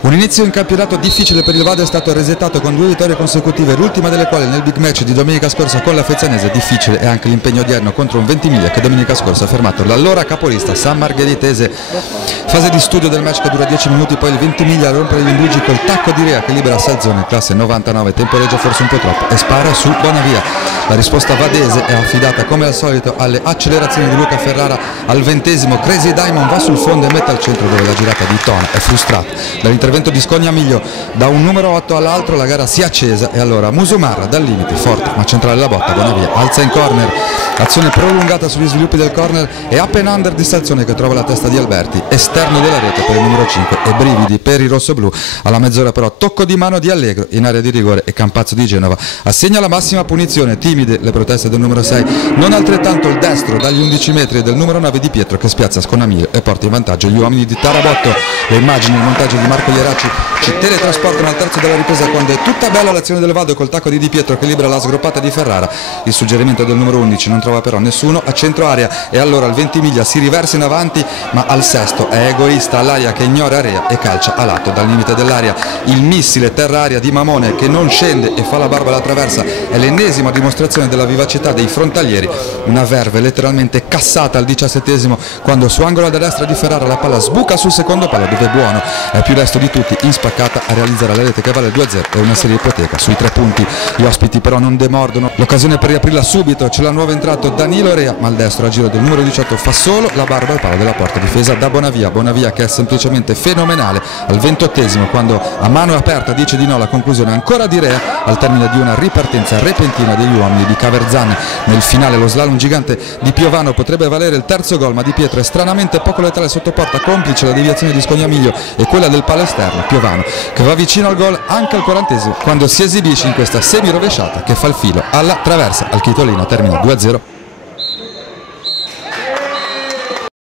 Un inizio in campionato difficile per il Vado è stato resettato con 2 vittorie consecutive, l'ultima delle quali nel big match di domenica scorsa con la Fezzanese. Difficile è anche l'impegno odierno contro un Ventimiglia che domenica scorsa ha fermato l'allora capolista San Margheritese. Fase di studio del match che dura 10 minuti, poi il Ventimiglia a rompere gli indugi col tacco di Rea che libera Salzone, classe 99, temporeggia forse un po' troppo e spara su Bonavia. La risposta vadese è affidata come al solito alle accelerazioni di Luca Ferrara al 20°. Crazy Diamond va sul fondo e mette al centro dove la girata di Tona è frustrata dall'intervento di Scognamiglio. Da un numero 8 all'altro la gara si è accesa e allora Musumarra dal limite, forte ma centrale la botta, Bonavia alza in corner, azione prolungata sugli sviluppi del corner e up and under di Salzone che trova la testa di Alberti, esterno della rete per il numero 5 e brividi per i rossoblù. Alla mezz'ora però tocco di mano di Allegro in area di rigore e Campazzo di Genova assegna la massima punizione. Timide le proteste del numero 6, non altrettanto il destro dagli 11 metri del numero 9 di Pietro che spiazza Scognamiglio e porta in vantaggio gli uomini di Tarabotto. Le immagini e il montaggio di Marco Ieracci ci teletrasportano al terzo della ripresa quando è tutta bella l'azione del Vado col tacco di Pietro che libera la sgroppata di Ferrara. Il suggerimento del numero 11 non trova però nessuno a centro area e allora il Ventimiglia si riversa in avanti, ma al sesto è egoista all'aria che ignora Rea e calcia a lato dal limite dell'area. Il missile terra-aria di Mamone che non scende e fa la barba alla traversa è l'ennesima dimostrazione della vivacità dei frontalieri. Una verve letteralmente cassata al 17° quando su angolo da destra di Ferrara la palla sbuca sul secondo palo dove Buono è più resto di tutti in spaccata a realizzare la rete che vale 2-0 e una serie ipoteca sui 3 punti. Gli ospiti però non demordono l'occasione per riaprirla subito, c'è la nuova entrato Danilo Rea ma il destro a giro del numero 18 fa solo la barba al palo della porta difesa da Bonavia che è semplicemente fenomenale al 28° quando a mano aperta dice di no la conclusione ancora di Rea al termine di una ripartenza repentina degli uomini di Caverzani. Nel finale lo slalom gigante di Piovano potrebbe valere il terzo gol ma Di Pietro è stranamente poco letale sotto porta, complice la deviazione di Scognamiglio e quella del palo esterno. Piovano che va vicino al gol anche al 40° quando si esibisce in questa semi rovesciata che fa il filo alla traversa. Al Chitolino termina 2-0.